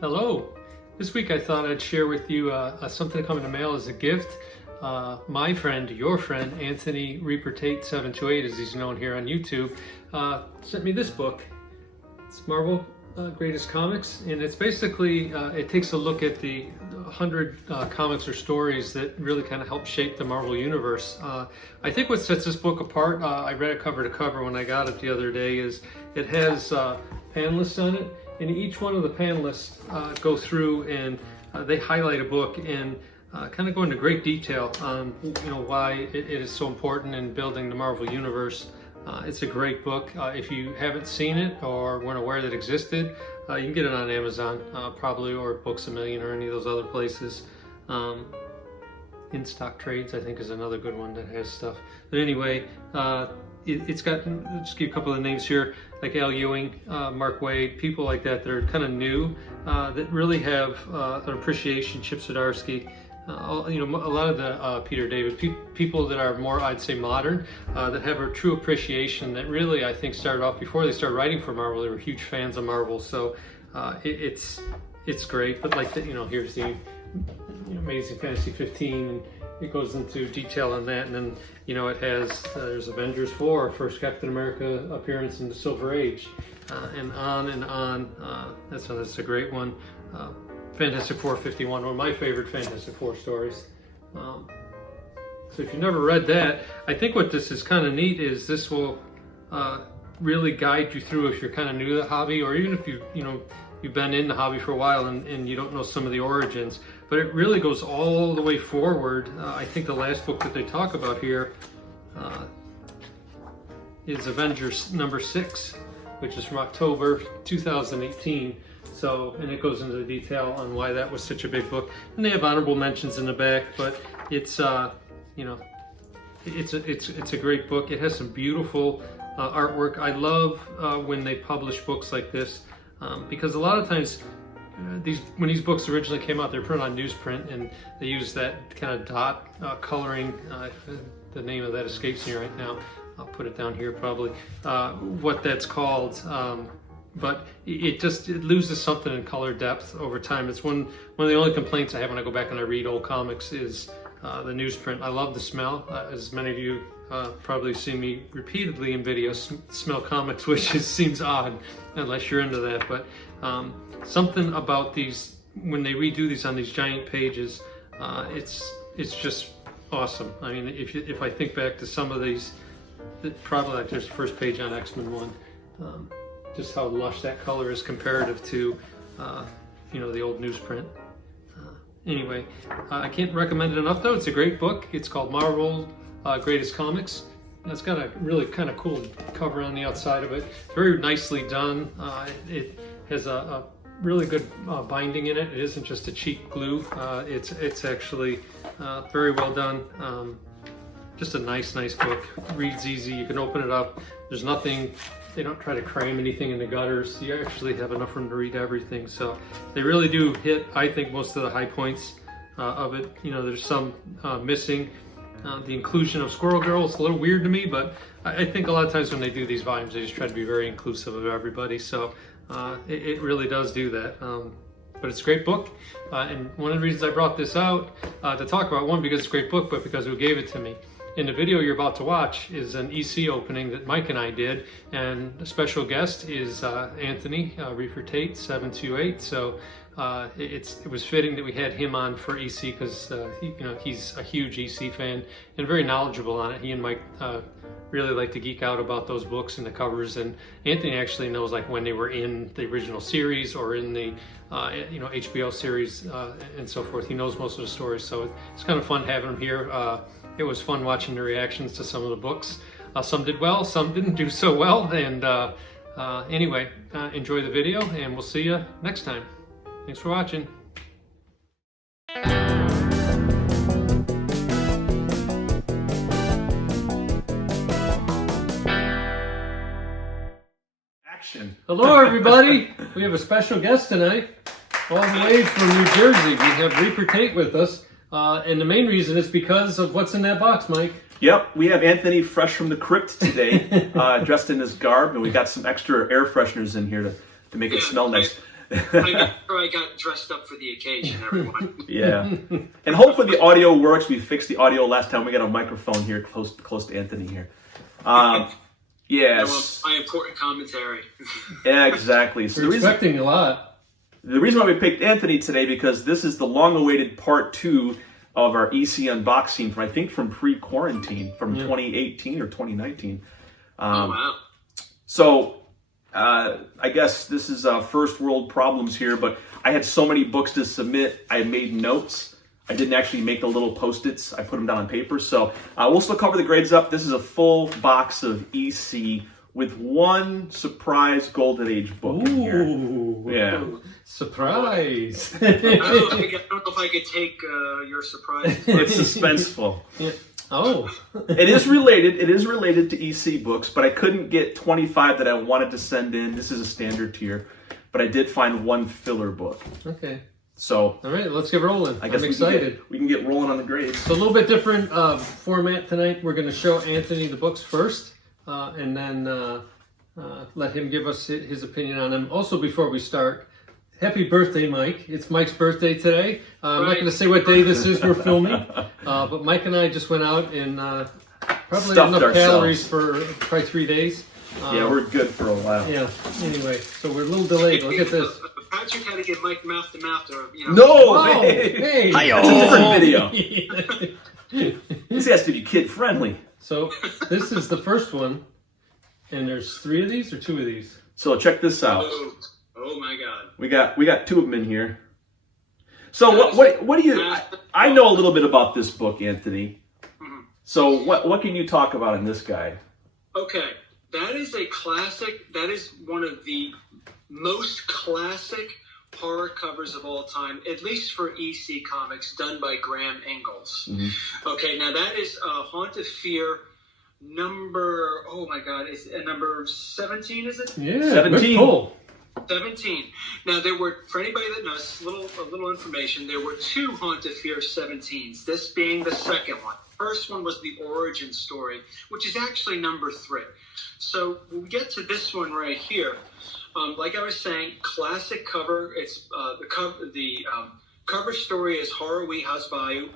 Hello. This week I thought I'd share with you something coming in the mail as a gift. My friend, your friend, Anthony Reaper Tate 728, as he's known here on YouTube, sent me this book. It's Marvel Greatest Comics, and it's basically, it takes a look at the 100 comics or stories that really kind of help shape the Marvel Universe. I think what sets this book apart, I read it cover to cover when I got it the other day, is it has panelists on it, and each one of the panelists go through and they highlight a book and kind of go into great detail on why it is so important in building the Marvel Universe. It's a great book. If you haven't seen it or weren't aware that it existed, you can get it on Amazon probably, or Books A Million, or any of those other places. In Stock Trades, I think, is another good one that has stuff. But anyway, it's got, just give you a couple of names here, like Al Ewing, Mark Waid, people like that that are kind of new, that really have an appreciation. Chip Zdarsky, a lot of the Peter David, people that are more, I'd say, modern, that have a true appreciation that really, I think, started off before they started writing for Marvel. They were huge fans of Marvel, so it's great. But like, here's the Amazing Fantasy 15, and it goes into detail on that, and then it has there's Avengers 4, first Captain America appearance in the Silver Age, and on and on. That's a great one. Fantastic Four 51, one of my favorite Fantastic Four stories. So if you've never read that, I think what this is kind of neat is this will really guide you through if you're kind of new to the hobby, or even if you've been in the hobby for a while and you don't know some of the origins. But it really goes all the way forward. I think the last book that they talk about here is Avengers number 6, which is from October 2018. So, and it goes into the detail on why that was such a big book. And they have honorable mentions in the back, but it's it's a great book. It has some beautiful artwork. I love when they publish books like this, because a lot of times when these books originally came out, they're printed on newsprint, and they use that kind of dot coloring. The name of that escapes me right now. I'll put it down here probably. What that's called. But it loses something in color depth over time. It's one of the only complaints I have when I go back and I read old comics is the newsprint. I love the smell. As many of you probably see me repeatedly in videos smell comics, which seems odd unless you're into that. But something about these, when they redo these on these giant pages, it's just awesome. I mean, if I think back to some of these, probably like there's the first page on X-Men 1. Just how lush that color is comparative to, the old newsprint. Anyway, I can't recommend it enough though. It's a great book. It's called Marvel Greatest Comics. It's got a really kind of cool cover on the outside of it. Very nicely done. It has a really good binding in it. It isn't just a cheap glue. It's actually very well done. Just a nice book. Reads easy. You can open it up. There's nothing. They don't try to cram anything in the gutters. You actually have enough room to read everything. So they really do hit, I think, most of the high points of it. There's some missing. The inclusion of Squirrel Girl is a little weird to me, but I think a lot of times when they do these volumes, they just try to be very inclusive of everybody. So it really does do that. But it's a great book. And one of the reasons I brought this out to talk about, one, because it's a great book, but because who gave it to me. In the video you're about to watch is an EC opening that Mike and I did, and the special guest is Anthony Reaper Tate 728. So it was fitting that we had him on for EC because he's a huge EC fan and very knowledgeable on it. He and Mike really like to geek out about those books and the covers, and Anthony actually knows like when they were in the original series or in the HBO series and so forth. He knows most of the stories, so it's kind of fun having him here. It was fun watching the reactions to some of the books. Some did well, some didn't do so well. And anyway, enjoy the video, and we'll see you next time. Thanks for watching. Action. Hello, everybody. We have a special guest tonight, all the way from New Jersey. We have Reaper Tate with us. And the main reason is because of what's in that box, Mike. Yep, we have Anthony fresh from the crypt today, dressed in his garb, and we got some extra air fresheners in here to make it smell nice. I got dressed up for the occasion, everyone. Yeah. And hopefully the audio works. We fixed the audio last time. We got a microphone here close to Anthony here. Yes. My important commentary. Yeah, exactly. So We're expecting a lot. The reason why we picked Anthony today, because this is the long-awaited part 2 of our EC unboxing from pre-quarantine, from 2018 or 2019. Oh, wow. So, I guess this is first world problems here, but I had so many books to submit, I made notes. I didn't actually make the little Post-its. I put them down on paper. So we'll still cover the grades up. This is a full box of EC with one surprise Golden Age book in here. Yeah. Surprise. I don't know if I could take your surprise. It's suspenseful. Yeah. Oh. It is related to EC books, but I couldn't get 25 that I wanted to send in. This is a standard tier, but I did find one filler book. Okay. So, all right, let's get rolling. I guess I'm excited. We can get rolling on the grades. It's a little bit different format tonight. We're going to show Anthony the books first, and then let him give us his opinion on them. Also, before we start, happy birthday, Mike. It's Mike's birthday today. I'm not going to say what day this is we're filming, but Mike and I just went out and probably Stuffed enough ourselves. calories for probably 3 days. Yeah, we're good for a while. Yeah, anyway, so we're a little delayed. Look at this. Patrick had to get Mike mouth to mouth, or No, Whoa, hey, hey. that's a different video. This has to be kid friendly. So this is the first one, and there's 3 of these or 2 of these. So check this out. Oh my God. We got 2 of them in here. So what do you? I know a little bit about this book, Anthony. Mm-hmm. So what can you talk about in this guy? Okay, that is a classic. That is one of the most classic horror covers of all time, at least for EC Comics, done by Graham Ingles. Mm-hmm. Okay, now that is Haunt of Fear number, oh my God, is it number 17, is it? Yeah, 17. Cool. 17. Now there were, for anybody that knows, a little information, there were 2 Haunt of Fear 17s, this being the second one. First one was the origin story, which is actually number 3. So when we get to this one right here, like I was saying, classic cover. It's the cover story is Horror-Wee Hasbayu.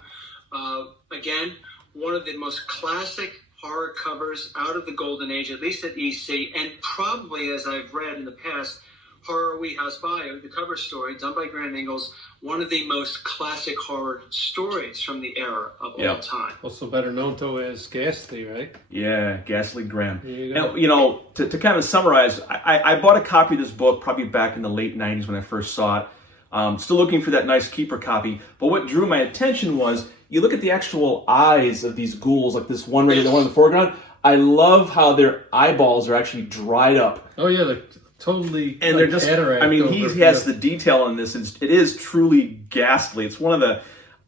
Again, one of the most classic horror covers out of the Golden Age, at least at EC, and probably, as I've read in the past, Horror-Wee Hasbayu, the cover story done by Graham Ingles, one of the most classic horror stories from the era of all time. Also better known to as Ghastly, right? Yeah, Ghastly Graham. And to kind of summarize, I bought a copy of this book probably back in the late 90s when I first saw it. Still looking for that nice keeper copy. But what drew my attention was, you look at the actual eyes of these ghouls, like this one right in the one in the foreground. I love how their eyeballs are actually dried up. Oh yeah, they're totally and like they're just, cataract. I mean, he has the detail in this. It is truly ghastly. It's one of the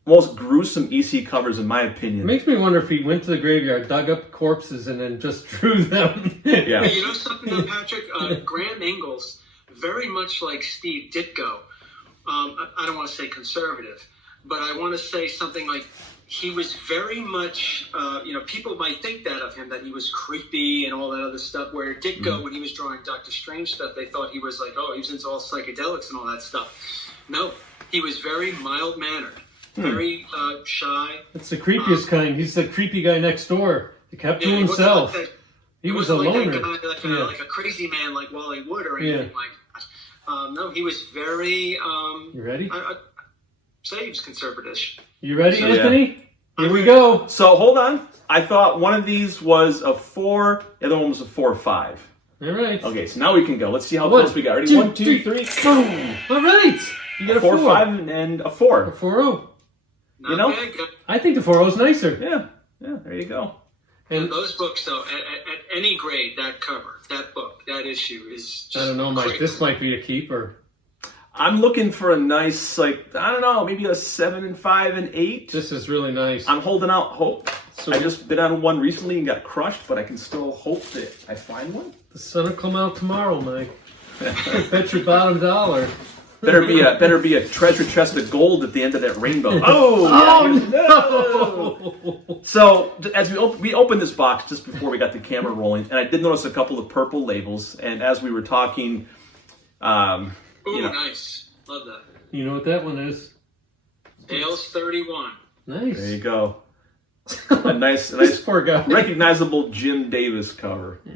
most gruesome EC covers, in my opinion. It makes me wonder if he went to the graveyard, dug up corpses, and then just drew them. Yeah. But you know something though, Patrick? Graham Ingles, very much like Steve Ditko, I don't want to say conservative, but I want to say something like he was very much, people might think that of him, that he was creepy and all that other stuff, where Ditko, when he was drawing Doctor Strange stuff, they thought he was like, he was into all psychedelics and all that stuff. No, he was very mild-mannered, very shy. It's the creepiest kind. He's the creepy guy next door. He kept to himself. He was a loner. Like a crazy man like Wally Wood or anything like that. No, he was very... you ready? I'd say he was conservative. You ready, Anthony? Here we go. So, hold on. I thought one of these was a 4, the other one was a 4 or 5. All right. Okay, so now we can go. Let's see how close we got. Ready? 1, 2, 3, boom! All right. You got a 4, 5, and a 4. A 4-0. You know? I think the 4-0 is nicer. Yeah, there you go. And those books, though, at any grade, that cover, that book, that issue is just... I don't know, Mike. great. This might be a keeper. I'm looking for a nice, maybe a 7 and 5 and 8. This is really nice. I'm holding out hope. So I just been on one recently and got crushed, but I can still hope that I find one. the sun will come out tomorrow, Mike. Bet your bottom dollar. Better be a treasure chest of gold at the end of that rainbow. No! So as we opened this box just before we got the camera rolling, and I did notice a couple of purple labels. And as we were talking, Ooh, you know. nice. Love that. You know what that one is? Tales 31. Nice. There you go. A nice This poor guy. recognizable Jim Davis cover. Yeah.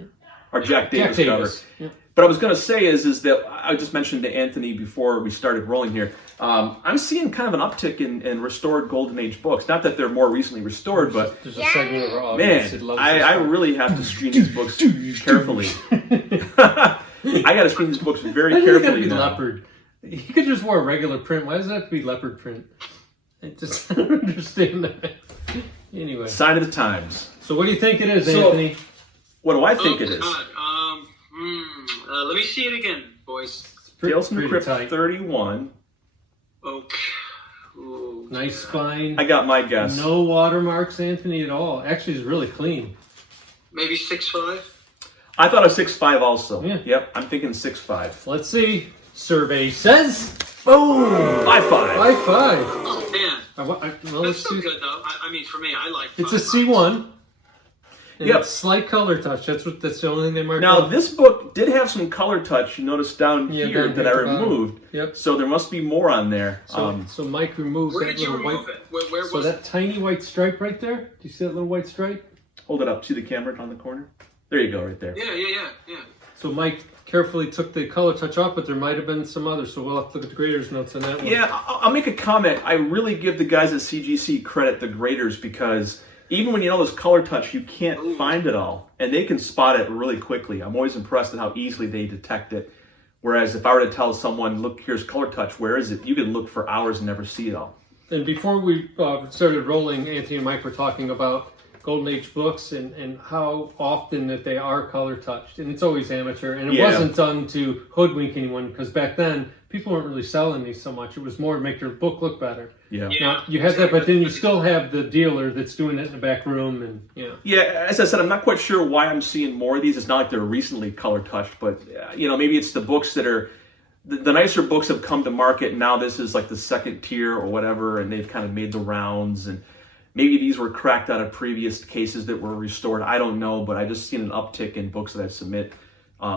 Or Jack Davis, Jack cover. Davis. Yeah. But I was going to say is that I just mentioned to Anthony before we started rolling here, I'm seeing kind of an uptick in restored Golden Age books. Not that they're more recently restored, but There's a segment of our audience that man, loves I this really have to screen these books carefully. I got to screen these books very Why does it gotta carefully be now. leopard? You could just wear regular print. Why does it have to be leopard print? I just don't understand that. Anyway, Sign of the times. so what do you think it is, So- Anthony? What do I think Oh, it is? God. Let me see it again, boys. Tales from the Pretty Crypt tight. 31. Okay. Ooh, Nice spine. I got my guess. No watermarks, Anthony, at all. Actually, it's really clean. maybe 6'5". I thought of 6'5" also. Yeah. Yep, I'm thinking 6'5". Let's see. Survey says. Boom! 5'5". High five. Oh man, Well, that's let's still see. good though. I mean, for me, I like. It's a 5'5". C1. And Yep. it's slight color touch. That's the only thing they marked. Now, out. this book did have some color touch, you notice down Yeah, here down that here I at the bottom. removed. Yep. So there must be more on there. So Mike removed Where that did you little remove white. it? Where So was that it? tiny white stripe right there. Do you see that little white stripe? Hold it up to the camera on the corner. There you go, right there. Yeah. So Mike carefully took the color touch off, but there might have been some others. So we'll have to look at the grader's notes on that one. Yeah, I'll make a comment. I really give the guys at CGC credit, the graders, because even when you know this color touch, you can't find it all. And they can spot it really quickly. I'm always impressed at how easily they detect it. Whereas if I were to tell someone, look, here's color touch, where is it? You can look for hours and never see it all. And before we started rolling, Anthony and Mike were talking about Golden Age books and how often that they are color touched. And it's always amateur. And it Yeah. wasn't done to hoodwink anyone, because back then people weren't really selling these so much. It was more to make their book look better. Yeah. Now, you have that, but then you still have the dealer that's doing it in the back room. And Yeah, as I said, I'm not quite sure why I'm seeing more of these. It's not like they're recently color touched, but maybe it's the books that are the nicer books have come to market. And now this is like the second tier or whatever, and they've kind of made the rounds. And maybe these were cracked out of previous cases that were restored. I don't know, but I just seen an uptick in books that I submit,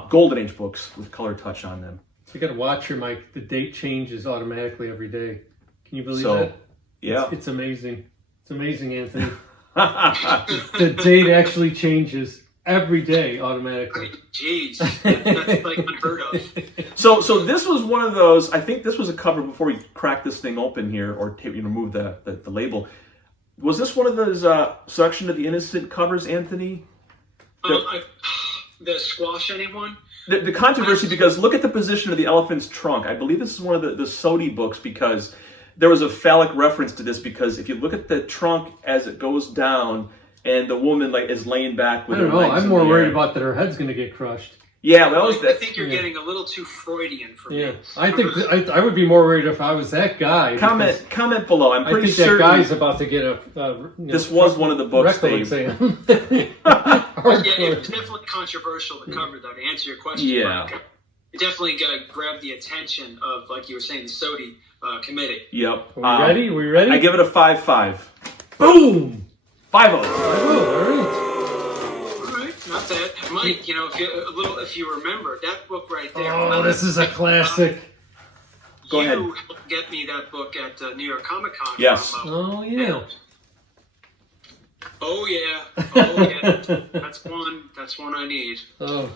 Golden Age books with color touch on them. So you got to watch your Mike. The date changes automatically every day. Can you believe So, that? yeah. It's amazing. It's amazing, Anthony. The date actually changes every day automatically. Jeez, that's like unheard of. So this was one of those. I think this was a cover before we cracked this thing open here, or remove the label. Was this one of those Seduction of the Innocent covers, Anthony? The Squash anyone? The controversy, because look at the position of the elephant's trunk. I believe this is one of the Sodi books, because there was a phallic reference to this, because if you look at the trunk as it goes down and the woman is laying back with I don't her know. legs I'm in more the worried air. about that her head's going to get crushed. Yeah, well, I think you're yeah. getting a little too Freudian for Yeah, me. I think I would be more worried if I was that guy. because comment below. I'm I pretty think that certain guy's about to get this was one of the books rectal they. exam. Yeah, it was definitely controversial to cover, though, to answer your question. Yeah. Mike. It definitely grabbed the attention of, like you were saying, the Sodi committee. Yep. Are we ready? We ready? I give it a 5.5. Boom! 5.0. Oh, All right, not bad. Mike, if you remember that book right there. all right. Oh, this is a classic. Go ahead. You helped get me that book at New York Comic Con. Yes. Oh yeah. Oh yeah. That's one. That's one I need. Oh,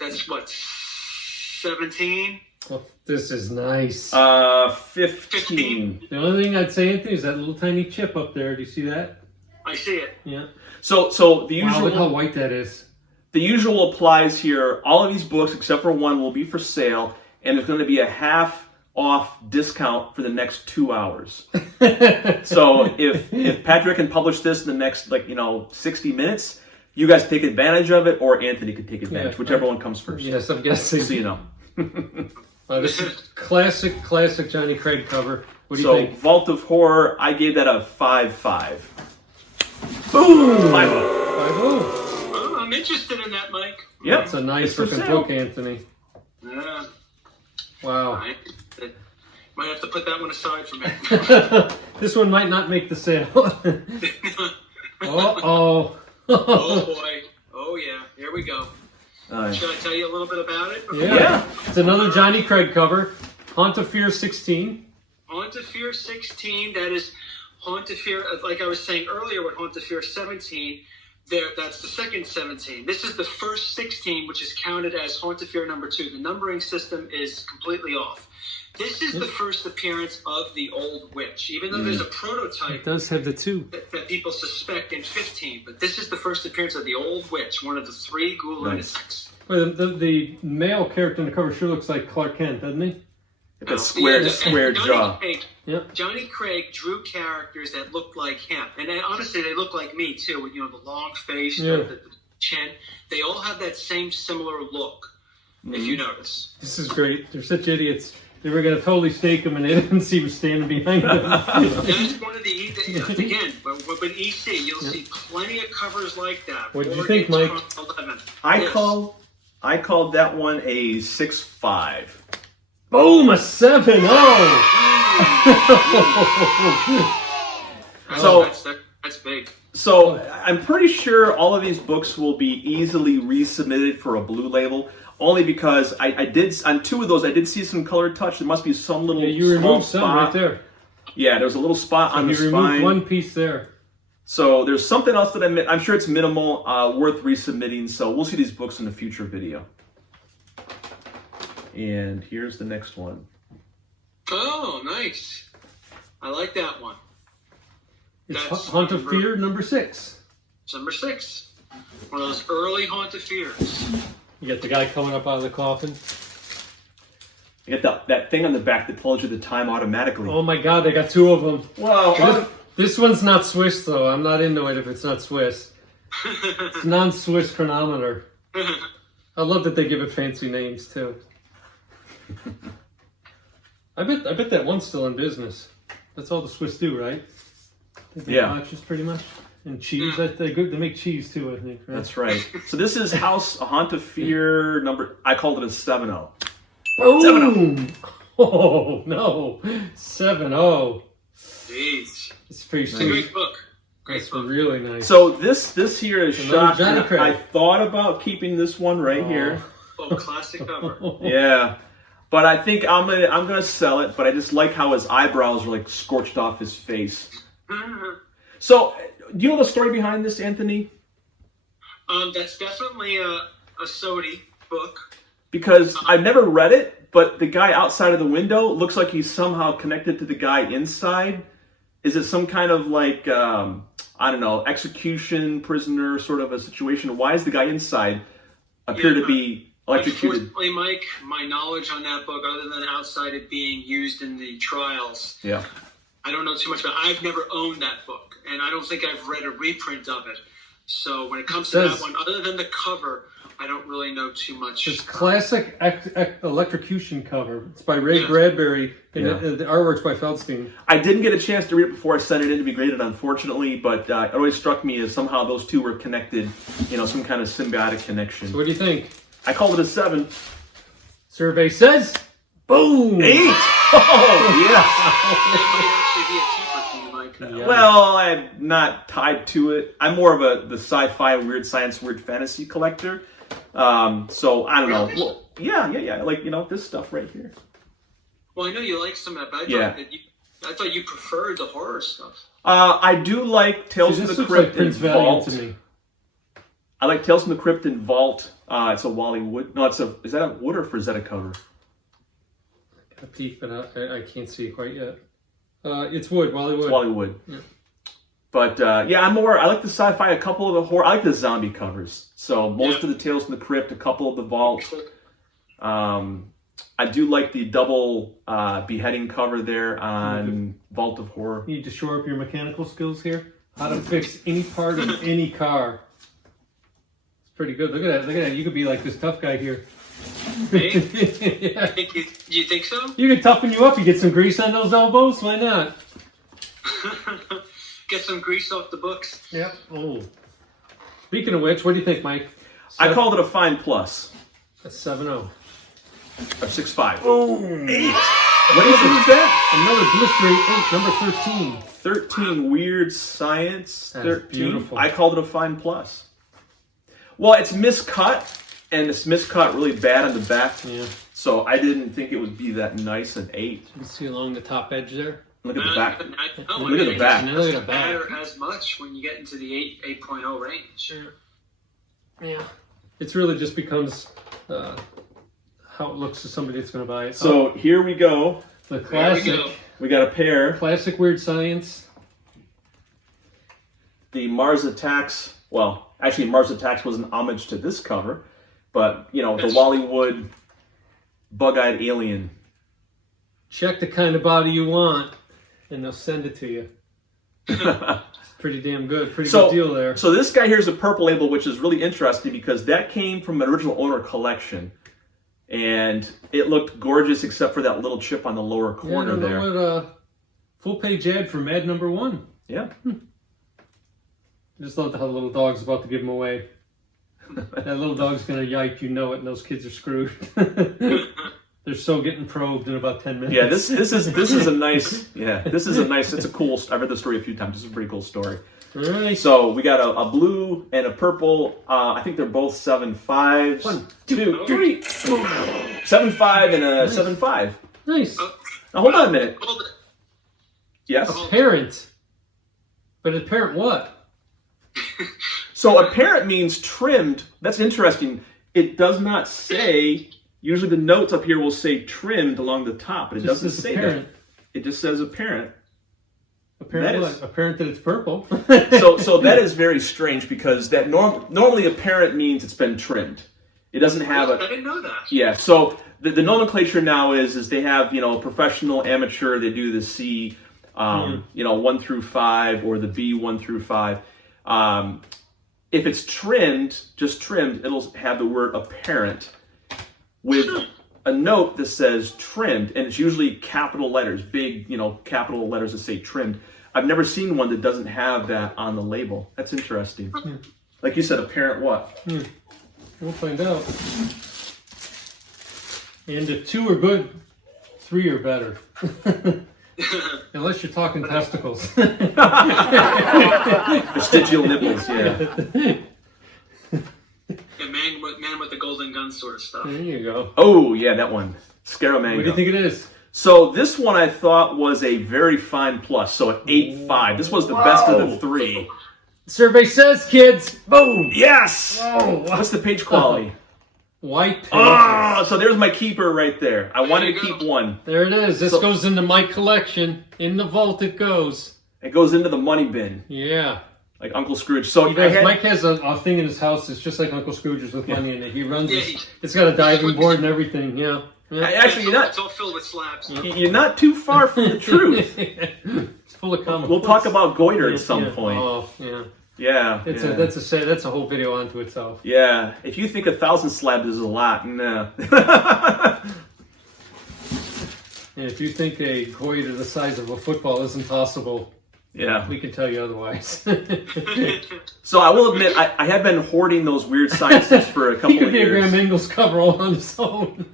That's what, 17? well, this is nice. 15. The only thing I'd say, Anthony, is that little tiny chip up there. Do you see that? I see it. Yeah. So the Wow, usual look how white that is. the usual applies here. All of these books, except for one, will be for sale, and there's going to be a half off discount for the next 2 hours. So if Patrick can publish this in the next 60 minutes, you guys take advantage of it, or Anthony could take advantage, Yeah. whichever one comes first. Yes, I'm guessing. So you know. This is classic Johnny Craig cover. What do you So think? Vault of Horror, I gave that a 5.5. Boom! 5.0. 5-0. Oh, I'm interested in that, Mike. Yep. That's a nice It's for looking sale. book, Anthony. Yeah. Wow. Might have to put that one aside for me. This one might not make the sale. Uh-oh. Oh boy. Oh yeah. Here we go. All right. Should I tell you a little bit about it? Yeah. Yeah. It's another Johnny Craig cover. Haunt of Fear 16. Haunt of Fear 16, that is Haunt of Fear, like I was saying earlier with Haunt of Fear 17, that's the second 17. This is the first 16, which is counted as Haunt of Fear number 2. The numbering system is completely off. This is the first appearance of the Old Witch, even though there's a prototype. It does have the 2. That people suspect in 15, but this is the first appearance of the Old Witch, one of the 3 ghoul lunatics. Well, the male character in the cover sure looks like Clark Kent, doesn't he? The square jaw. Johnny Craig drew characters that looked like him, and honestly, they look like me too. With the long face, the chin, they all have that same similar look. If you notice, this is great. They're such idiots. They were going to totally stake him, and they didn't see he was standing behind them. That's one of the again. With EC, you'll see plenty of covers like that. What did you think, Mike? I called that one a 6.5. Boom, a 7-0. So that's big. So I'm pretty sure all of these books will be easily resubmitted for a blue label. Only because I did, on 2 of those, I did see some color touch. There must be some little you removed some spot right there. Yeah, there was a little spot on the spine. You removed one piece there. So there's something else that I'm sure it's minimal, worth resubmitting. So we'll see these books in a future video. And here's the next one. Oh, nice. I like that one. It's Haunt of Fear number 6. Number 6. One of those early Haunt of Fears. You got the guy coming up out of the coffin. You got that thing on the back that tells you the time automatically. Oh my God, they got 2 of them. Wow. This one's not Swiss though. I'm not into it if it's not Swiss. It's non-Swiss chronometer. I love that they give it fancy names too. I bet that one's still in business. That's all the Swiss do, right? Yeah. Watches pretty much. And cheese. They make cheese too, I think. Right? That's right. So this is Haunt of Fear number. I called it a 7-0. Boom! Oh no, 7-0. Jeez, it's pretty sweet. Great book. Great book. Really nice. So this here is shot. I thought about keeping this one right here. Oh, classic cover. Yeah, but I think I'm gonna sell it. But I just like how his eyebrows are like scorched off his face. So, do you know the story behind this, Anthony? That's definitely a Sodi book. Because I've never read it, but the guy outside of the window looks like he's somehow connected to the guy inside. Is it some kind of like, I don't know, execution, prisoner sort of a situation? Why does the guy inside appear to be electrocuted? Unfortunately, Mike, my knowledge on that book, other than outside it being used in the trials, I don't know too much about it. I've never owned that book, and I don't think I've read a reprint of it. So when it comes to that one, other than the cover, I don't really know too much. It's classic electrocution cover. It's by Ray Bradbury, and the artwork's by Feldstein. I didn't get a chance to read it before I sent it in to be graded, unfortunately, but it always struck me as somehow those two were connected, some kind of symbiotic connection. So what do you think? I called it a 7. Survey says, boom! 8! Oh, yes! Well, I'm not tied to it. I'm more of the sci-fi, weird science, weird fantasy collector. So I don't know. Well, yeah. Like this stuff right here. Well, I know you like some of that, but I thought you preferred the horror stuff. I do like Tales from the Crypt and Vault. To me. I like Tales from the Crypt and Vault. It's a Wally Wood. No, is that a Wood or Frazetta cover? I got a peek, but I can't see it quite yet. It's Wood, Wally Wood. It's Wally Wood. Yeah. But I like the sci-fi, a couple of the horror. I like the zombie covers. So most of the Tales from the Crypt, a couple of the Vault. I do like the double beheading cover there on Vault of Horror. You need to shore up your mechanical skills here. How to fix any part of any car. It's pretty good. Look at that. You could be like this tough guy here. Me? Yeah. You think so? You could toughen you up. You get some grease on those elbows. Why not? Get some grease off the books. Yep. Oh. Speaking of which, what do you think, Mike? I called it a fine plus. That's 7-0. A 6.5. Boom. 8. What is that? Another blistering 8, number 13. 13 Weird Science. That's 13. Beautiful. I called it a fine plus. Well, it's miscut, and it's miscut really bad on the back. Yeah. So I didn't think it would be that nice an 8. You see along the top edge there? Look at the back. Look Look at the back. Look at the back. Doesn't matter as much when you get into the 8.0 range. Yeah. It's really just becomes how it looks to somebody that's going to buy it. So here we go. The classic. We got a pair. Classic Weird Science. The Mars Attacks. Well, actually, Mars Attacks was an homage to this cover, but the Wally Wood bug-eyed alien. Check the kind of body you want, and they'll send it to you. Pretty damn good. Pretty good deal there. So this guy here is a purple label, which is really interesting because that came from an original owner collection. And it looked gorgeous except for that little chip on the lower corner there. What, full page ad for Mad Number 1. Yeah. I just love how the little dog's about to give him away. That little dog's going to yipe, you know it, and those kids are screwed. They're so getting probed in about 10 minutes. Yeah, this is a nice, it's a cool, I've read the story a few times. This is a pretty cool story. All right. So we got a blue and a purple. I think they're both 7.5s. 1, 2, 3. 7.5 and a 7.5. Nice. Now hold on a minute. Yes? Apparent. But apparent what? So apparent means trimmed. That's interesting. It does not say, usually the notes up here will say trimmed along the top, but it doesn't say apparent. that. It just says apparent. Apparent what? Apparent that it's purple. So that is very strange because that normally apparent means it's been trimmed. It doesn't have I didn't know that. Yeah, so the nomenclature now is they have, professional, amateur, they do the C, 1 through 5, or the B 1 through 5. If it's trimmed, just trimmed, it'll have the word apparent with a note that says trimmed, and it's usually capital letters, big, capital letters that say trimmed. I've never seen one that doesn't have that on the label. That's interesting. Like you said, apparent what? We'll find out. And if 2 are good, 3 are better. Unless you're talking testicles. Vestigial nipples, yeah. Yeah, man with the golden gun sort of stuff. There you go. Oh, yeah, that one. Scaramango. What do you think it is? So this one I thought was a very fine plus, so an 8.5. This was the best of the 3. Survey says, kids, boom! Yes! Whoa. What's the page quality? White pages. Oh, so there's my keeper right there. I wanted to keep one. There it is. This goes into my collection. In the vault it goes. It goes into the money bin. Yeah. Like Uncle Scrooge. So Mike has a thing in his house. It's just like Uncle Scrooge's with money in it. He runs it's got a diving board and everything. Yeah. Actually, it's all filled with slabs. You're not too far from the truth. It's full of comic We'll talk about goiter at some point. Oh, yeah. Yeah. That's a whole video unto itself. Yeah. If you think 1,000 slabs is a lot, no. And if you think a goiter the size of a football is impossible, yeah, we can tell you otherwise. So I will admit, I have been hoarding those weird sciences for a couple of years. He could be a Graham Ingles cover all on his own.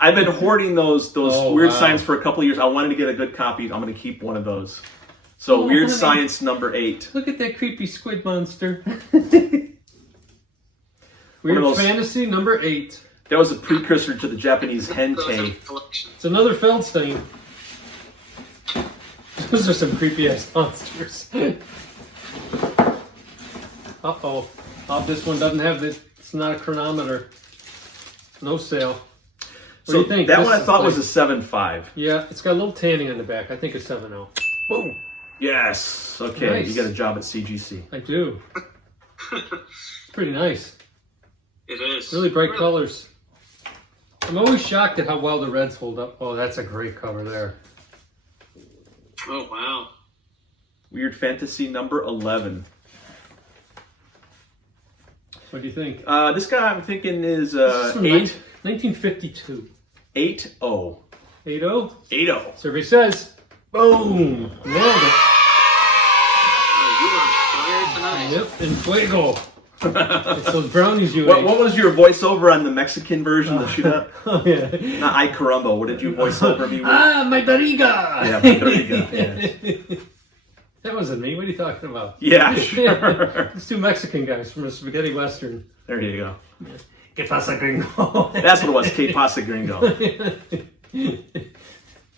I've been hoarding those weird science for a couple of years. I wanted to get a good copy. I'm going to keep one of those. So Weird Science number 8. Look at that creepy squid monster. Weird Fantasy number 8. That was a precursor to the Japanese hentai. It's another Feldstein. Those are some creepy ass monsters. Uh-oh. Oh, this one doesn't have it's not a chronometer. No sale. What do you think? That one I thought was a 7.5. Yeah, it's got a little tanning on the back. I think it's 7.0. Boom. Yes. Okay, nice. You got a job at CGC. I do. It's pretty nice. It is. Really bright colors. I'm always shocked at how well the reds hold up. Oh, that's a great cover there. Oh, wow. Weird Fantasy number 11. What do you think? This guy I'm thinking is 1952. 8-0. 8-0? 8-0. Survey says, boom! Nailed it. Oh, you are on fire tonight. Yep, in fuego. It's those brownies you ate. ate. What was your voiceover on the Mexican version of the shoot up? Oh, yeah. Not ay caramba. What did you voice over me with? My barriga! Yeah, my barriga. Yeah. That wasn't me. What are you talking about? Yeah, sure. It's 2 Mexican guys from a spaghetti western. There you go. Yeah. Que pasa, gringo? That's what it was, Que Pasa Gringo.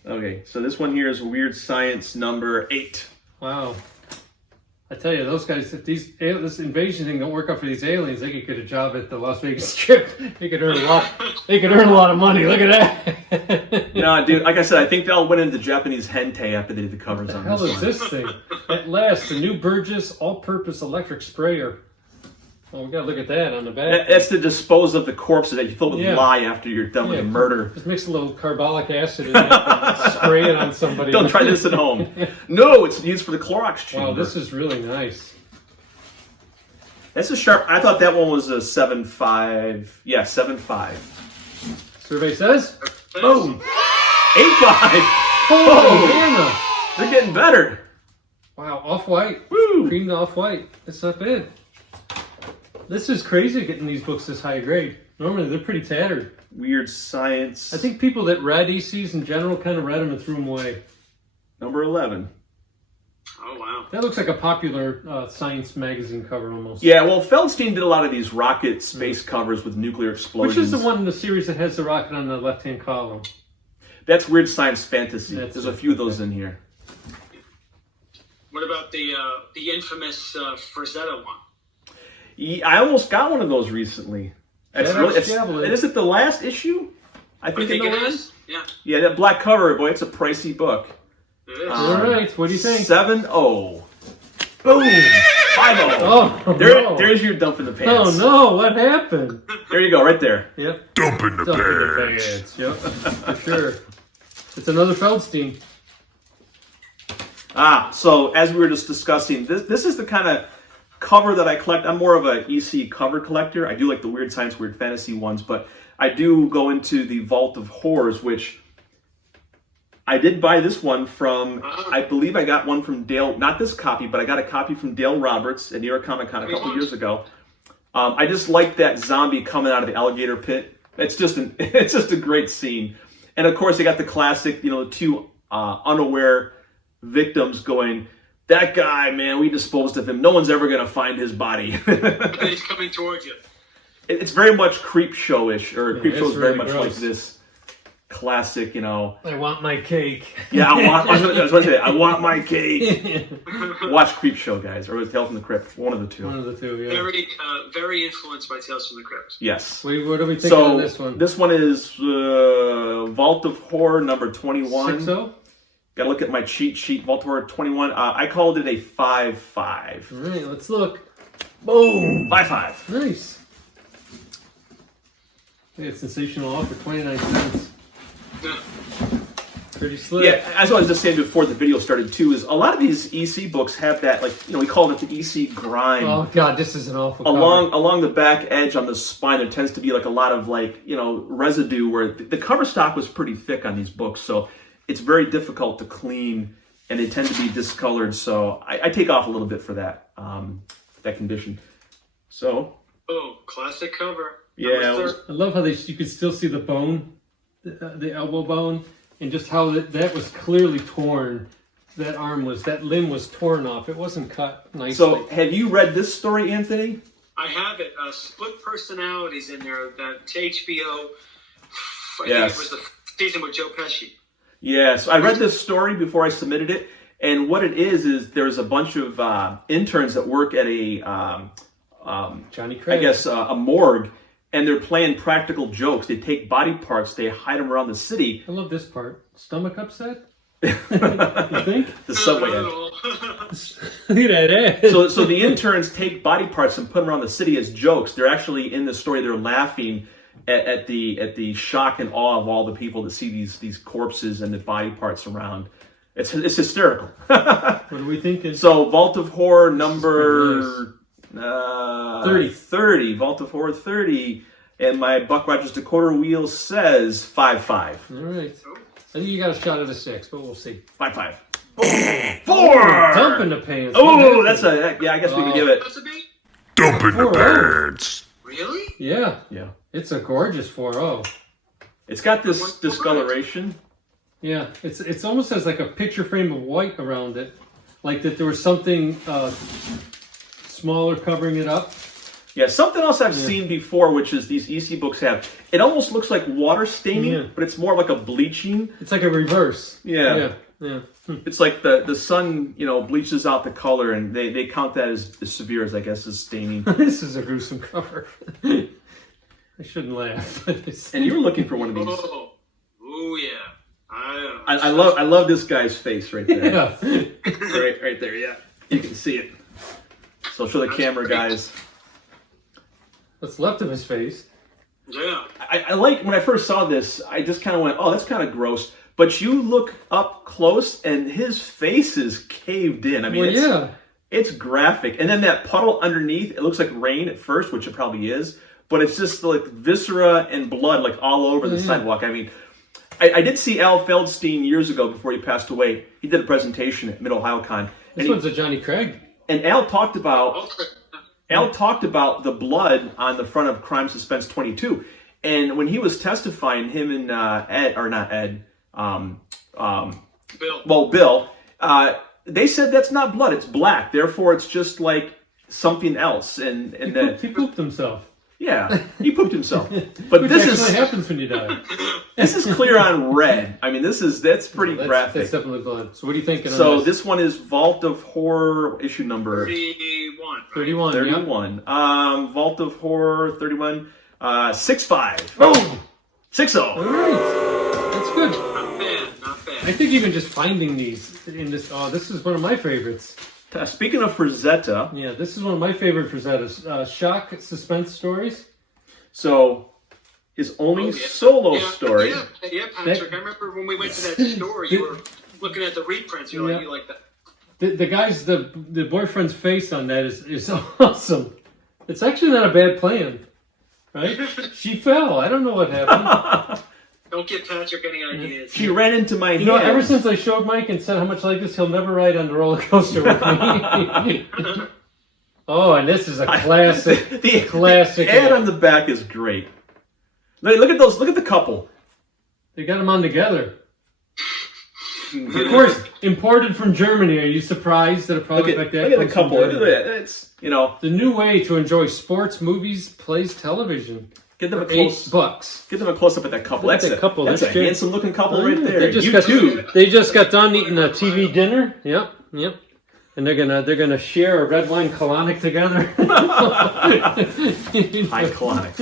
Okay, so this one here is Weird Science number 8. Wow. I tell you, those guys, if this invasion thing don't work out for these aliens, they could get a job at the Las Vegas Strip. They could earn a lot. They could earn a lot of money. Look at that. No, dude. Like I said, I think they all went into Japanese hentai after they did the covers on What the hell this is one. this thing? At last, the new Burgess all-purpose electric sprayer. Oh, we gotta look at that on the back. That's to dispose of the corpses that you fill with lye after you're done with the murder. Just mix a little carbolic acid in it and spray it on somebody. Don't try this at home. No, it's used for the Clorox chamber. Wow, this is really nice. That's a sharp. I thought that one was a 7.5. Yeah, 7.5. Survey says, boom, 8.5. holy Hannah. They're getting better. Wow, off-white, Woo! cream to off-white. That's not bad. This is crazy getting these books this high grade. Normally they're pretty tattered. Weird Science. I think people that read ECs in general kind of read them and threw them away. Number 11. Oh, wow. That looks like a popular science magazine cover almost. Yeah, well, Feldstein did a lot of these rocket space covers with nuclear explosions. Which is the one in the series that has the rocket on the left-hand column? That's Weird Science Fantasy. That's There's a few of those in here. What about the infamous Frazetta one? I almost got one of those recently. That's Shout out Javelin. is it the last issue? I think it in the last. is. Yeah. Yeah, that black cover, boy, it's a pricey book. It is. All right, what do you think? 7-0. Boom! 5-0. Oh, There's your dump in the Oh pants. no, what happened? There you go, right there. Yep. Dump in the Dump in the pants. pants. Yep, for sure. It's another Feldstein. So as we were just discussing, this is the kind of cover that I collect. I'm more of an EC cover collector. I do like the Weird Science, Weird Fantasy ones, but I do go into the Vault of Horrors, which I did buy this one from, I believe I got one from Dale, not this copy, but I got a copy from Dale Roberts at New York Comic Con a couple years ago. I just like that zombie coming out of the alligator pit. It's just a great scene. And of course, they got the classic, the two unaware victims going, that guy, man, we disposed of him. No one's ever going to find his body. And he's coming towards you. It's very much Creep Show-ish, or Creep Show is very really much gross. like this classic, I want my cake. Yeah, I was going to say, I want my cake. Watch Creep Show, guys, or Tales from the Crypt, one of the two. One of the two, yeah. Very influenced by Tales from the Crypt. Yes. Wait, what are we thinking So on this one? this one is Vault of Horror number 21. 6-0? Got to look at my cheat sheet. Vault of Horror 21. I called it a 5.5. All right, let's look. Boom! 5.5. Nice. They had sensational offer, 29 cents. Pretty slick. Yeah, as I was just saying before the video started too, is a lot of these EC books have that, like, we call it the EC grime. Oh god, this is an awful cover. Along the back edge on the spine, there tends to be like a lot of residue where the cover stock was pretty thick on these books, so it's very difficult to clean, and they tend to be discolored. So I take off a little bit for that condition. So Classic cover. yeah, I love how you could still see the bone, the elbow bone, and just how that was clearly torn. That limb was torn off. It wasn't cut nicely. So have you read this story, Anthony? I have it. Split Personalities in there. That to HBO. I Yes. think it was the season with Joe Pesci. Yes, I read this story before I submitted it, and what it is there's a bunch of interns that work at a Johnny Craig. I guess a morgue, and they're playing practical jokes. They take body parts, they hide them around the city. I love this part. Stomach upset? You think? The subway end. Look at that ass. So the interns take body parts and put them around the city as jokes. They're actually in the story. They're laughing at the shock and awe of all the people that see these corpses and the body parts around. It's hysterical. What are we thinking? So Vault of Horror number 30. Vault of Horror 30. And my Buck Rogers Decoder wheel says 5.5. All right. I think you got a shot at a 6, but we'll see. 5.5. 4! Dump in the pants. Oh, that's I guess we can give it. That's a beat? Dump in the 4-0. pants. Really? Yeah. Yeah. It's a gorgeous 4-0. It's got this discoloration. Yeah. It's almost has like a picture frame of white around it. Like that there was something smaller covering it up. Yeah, something else I've seen before, which is these EC books have, it almost looks like water staining, but it's more like a bleaching. It's like a reverse. Yeah. Yeah. It's like the sun, bleaches out the color, and they count that as severe as, I guess, as staining. This is a gruesome cover. I shouldn't laugh. And you were looking for one of these. Oh yeah. I love this guy's face right there. Yeah. right there, yeah. You can see it. So show the camera, guys. What's left of his face. Yeah. I like, when I first saw this, I just kind of went, oh, that's kind of gross. But you look up close, and his face is caved in. I mean, it's graphic. And then that puddle underneath, it looks like rain at first, which it probably is. But it's just like viscera and blood like all over the sidewalk. I mean, I did see Al Feldstein years ago before he passed away. He did a presentation at Mid-Ohio Con. This one's a Johnny Craig. And Al talked about the blood on the front of Crime Suspense 22. And when he was testifying, him and Bill, they said that's not blood, it's black. Therefore, it's just like something else. And then he pooped himself. Yeah, he pooped himself. But Which actually happens when you die. This is clear on red. I mean, that's pretty graphic. That's definitely blood. So what are you thinking? So this one is Vault of Horror issue number 31. 31. Yeah. Vault of Horror 31. 6.5. Boom. 6.0. All right. That's good. Not bad. I think even just finding these in this. Oh, this is one of my favorites. Speaking of Frazetta. Yeah, this is one of my favorite Frazettas. Shock suspense stories. So, his only solo story. Yeah, Patrick. I remember when we went to that store, you were looking at the reprints. You like that. The guy's the boyfriend's face on that is awesome. It's actually not a bad plan, right? She fell. I don't know what happened. Don't give Patrick any ideas. She ran into my hand. Ever since I showed Mike and said how much like this, he'll never ride on the roller coaster with me. Oh, and this is a classic. The ad on the back is great. Look at those. Look at the couple. They got them on together. Of course, imported from Germany. Are you surprised that a product like that? Look at the couple. Look at that. It's the new way to enjoy sports, movies, plays, television. Get them for $8. Get them a close up at that couple. That's a couple. That's a handsome looking couple right there. They just got done eating a TV dinner. Yep. And they're gonna share a red wine colonic together. High colonic.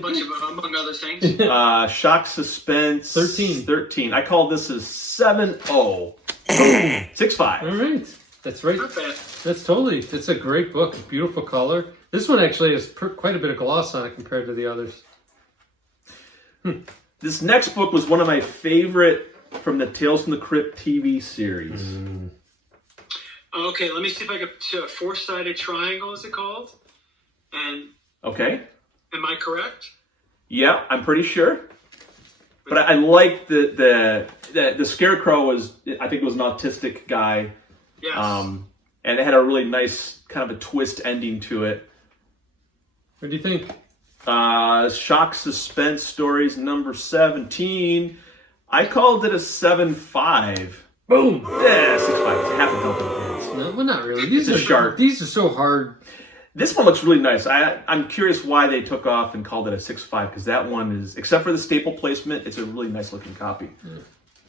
Bunch of among other things. Shock Suspense 13. I call this a 7.0. 6.5. All right. That's right. Not bad. It's a great book. Beautiful color. This one actually has quite a bit of gloss on it compared to the others. This next book was one of my favorite from the Tales from the Crypt TV series. Okay, let me see if I can... Four-sided triangle, is it called? And... Okay. Am I correct? Yeah, I'm pretty sure. But I like the Scarecrow was... I think it was an autistic guy. Yes. And it had a really nice kind of a twist ending to it. What do you think? Shock Suspense Stories number 17. I called it a 7.5. Boom! Yeah, 6.5. It's half a dozen hands. No, well, not really. These are so hard. This one looks really nice. I'm curious why they took off and called it a 6.5, because that one is, except for the staple placement, it's a really nice looking copy.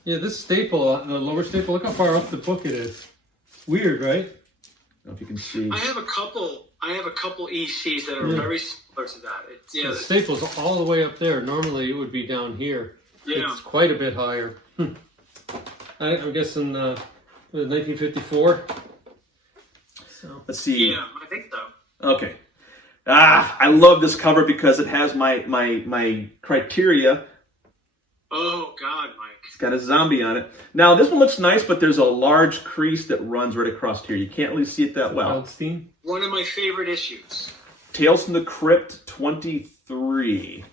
Yeah, this staple, the lower staple, look how far up the book it is. Weird, right? I don't know if you can see. I have a couple ECs that are very similar to that. The staple's all the way up there. Normally, it would be down here. Yeah. It's quite a bit higher. I'm guessing 1954. So let's see. Yeah, I think so. Okay. I love this cover because it has my criteria. Oh God, Mike. It's got a zombie on it. Now this one looks nice, but there's a large crease that runs right across here. You can't really see it that well. Feldstein? One of my favorite issues. Tales from the Crypt 23.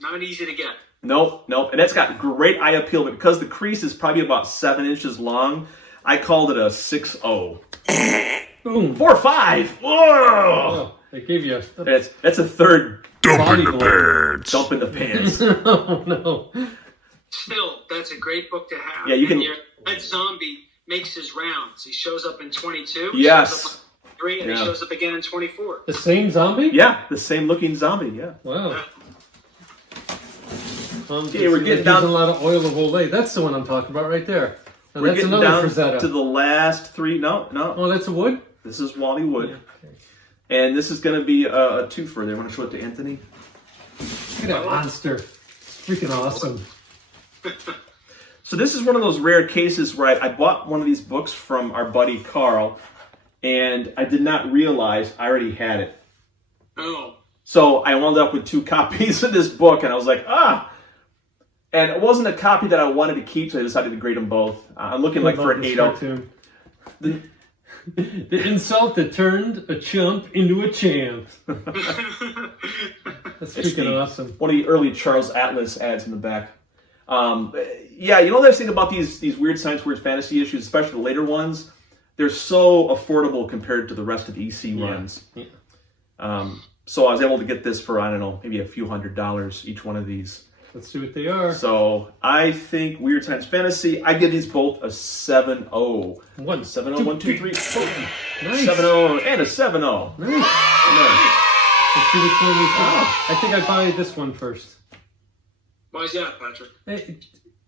Not easy to get. Nope. And that's got great eye appeal, but because the crease is probably about 7 inches long, I called it a 6.0. Boom. 4.5. Whoa! Oh, they gave you that's a third dump in the pants. Dump in the pants. Oh no. Still, that's a great book to have. Yeah, you can. That zombie makes his rounds. He shows up in 22. Yes. 23, and he shows up again in 24. The same zombie? Yeah, the same looking zombie. Yeah. Wow. Okay, we're getting down down. a lot of oil of Olay. That's the one I'm talking about right there. Now, We're that's getting another down Frazetta. to the last three. No. Oh, that's a wood? This is Wally Wood. Yeah, okay. And this is going to be a twofer. They want to show it to Anthony. Look at that monster. Freaking awesome. So this is one of those rare cases where I bought one of these books from our buddy Carl, and I did not realize I already had it. Oh. So I wound up with 2 copies of this book, and I was like, And it wasn't a copy that I wanted to keep, so I decided to grade them both. I'm looking like for an 8-0. The insult that turned a chump into a champ. That's freaking awesome. One of the early Charles Atlas ads in the back. Yeah, you know the thing about these weird science, weird fantasy issues, especially the later ones, they're so affordable compared to the rest of the EC runs. Yeah. So I was able to get this for, I don't know, maybe a few $100 each one of these. Let's see what they are. So I think Weird Science Fantasy, I give these both a 7-0. 7-0, 1, 2, 3, 4. Nice. 7-0 and a 7-0. Nice. Nice. Let's see which one we pick. I think I buy this one first. Why is that, Patrick?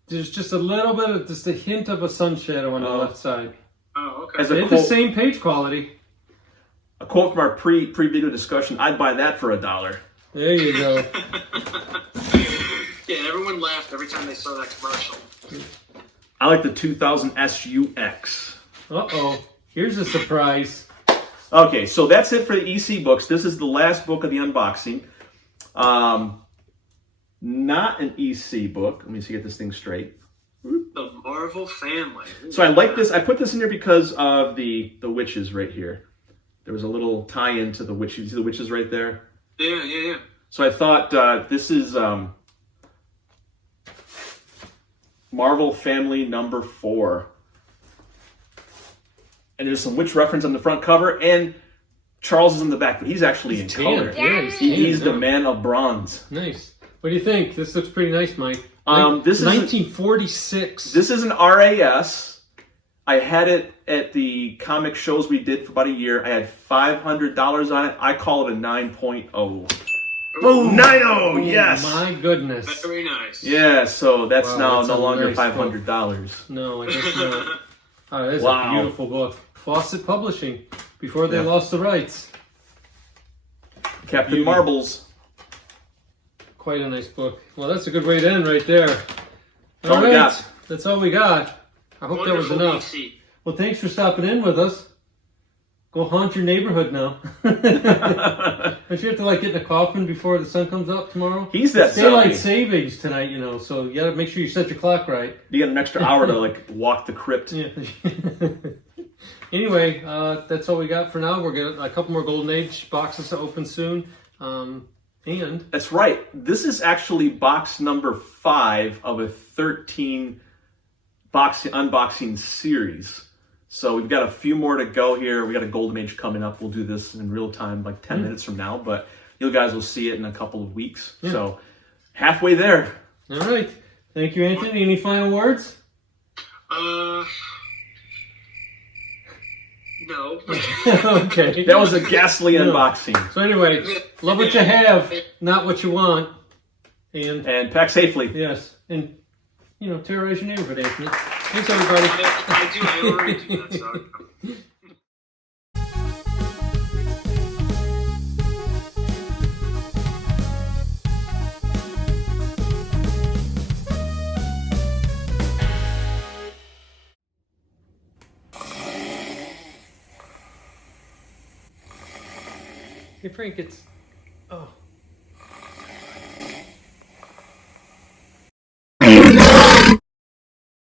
There's just a little bit of, just a hint of a sun shadow on the left side. Oh, okay. As They have the same page quality. A quote from our pre-video discussion, I'd buy that for $1. There you go. Yeah, everyone laughed every time they saw that commercial. I like the 2000 SUX. Uh-oh. Here's a surprise. Okay, so that's it for the EC books. This is the last book of the unboxing. Not an EC book. Let me see, get this thing straight. The Marvel family. So I like this. I put this in here because of the witches right here. There was a little tie-in to the witches. You see the witches right there? Yeah. So I thought this is Marvel Family number 4. And there's some witch reference on the front cover, and Charles is in the back, but he's actually in color. Yeah, He's the man of bronze. Nice. What do you think? This looks pretty nice, Mike. This is 1946. This is an RAS. I had it at the comic shows we did for about a year. I had $500 on it. I call it a 9.0. Boom! 9.0, yes! My goodness. Very nice. Yeah, so that's Wow, that's no a longer nice $500. No, I guess not. Oh, that is Wow. a beautiful book. Fawcett Publishing, before they lost the rights. Captain Beauty. Marbles. Quite a nice book. Well, that's a good way to end right there. That's all we got. That's all we got. I hope that was Wonderful enough. EC. Well, thanks for stopping in with us. Go haunt your neighborhood now. Don't you have to get in a coffin before the sun comes up tomorrow? He's that It's daylight zombie. savings tonight, so you gotta make sure you set your clock right. You get an extra hour to walk the crypt. Yeah. Anyway, that's all we got for now. We're getting a couple more Golden Age boxes to open soon. And That's right. This is actually box number 5 of a 13 unboxing series. So we've got a few more to go here. We got a Golden Age coming up. We'll do this in real time, 10 minutes from now, but you guys will see it in a couple of weeks. Yeah. So halfway there. all right. Thank you, Anthony. Any final words? No. Okay. That was a ghastly unboxing. So anyway, love what you have, not what you want. And pack safely. Yes, and terrorize your neighborhood, Anthony. Thanks, everybody. I already do that, so. Hey, Frank, it's... Oh.